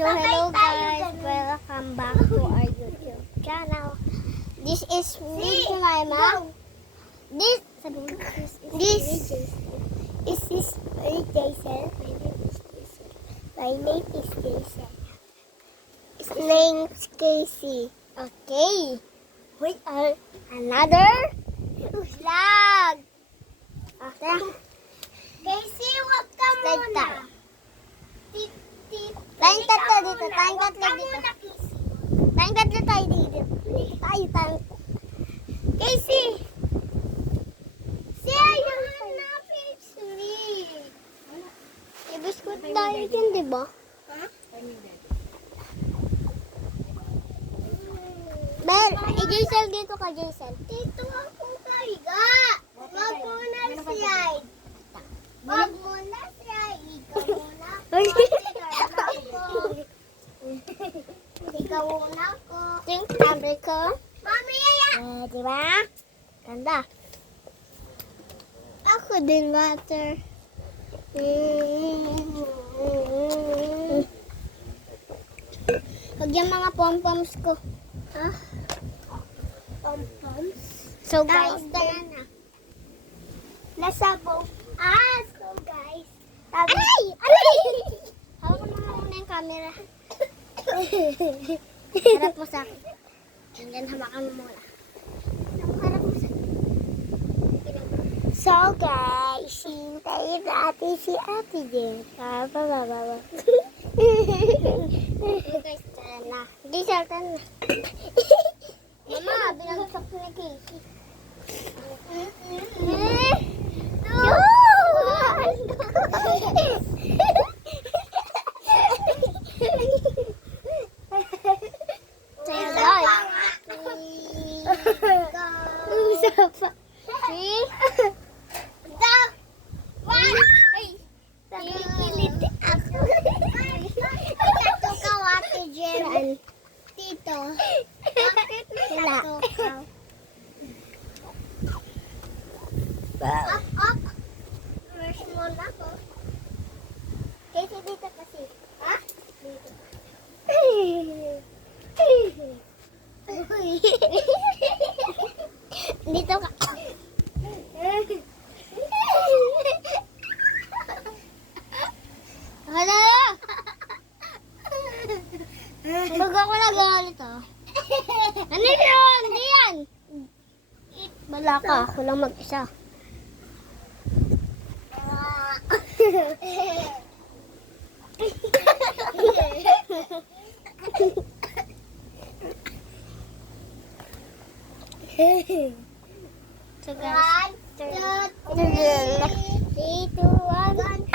So hello guys, welcome back to our YouTube channel. This is me, Jemima. This is Jason. My name is Jason. His name's Casey. Okay, we are another vlog. Okay. Casey, wag ka muna. Tayong tatlo dito. Tayong tatlo dito. Tayong tatlo tayo dito. Tayo. Casey! Siya yung hanapin sweet. Ibiskut tayo dyan, di ba? Bel, Jaisel dito ka, Jaisel. Dito ako kaiga. Wag muna slide. Wag muna slide. Ikaw muna ko. Ikaw muna ko. Think number ko. Mami, yaya. Di ba? Ganda. Ako din, water. Huwag yung mga pom-poms ko. Ah? Pom-poms? So guys, Diana. nasabaw. So guys. Ay! Hawak mo nga muna yung camera. Harap mo sa akin. Andyan, hawakan mo muna. Harap mo sa akin. So guys, hintayin natin si Ate Jen. Bababa. Guys, tara na. Hindi, saltan na. Mama, binagsak ko ni Casey. Tito, bakit natukaw? Up. First muna ko. Casey, dito kasi. Ha? Dito ka. Hala! Pag ako nagalit Ano yun? Hindi yan. Wala ka. Ako lang mag-isa. So guys, 1, 2, 3, 2, 1.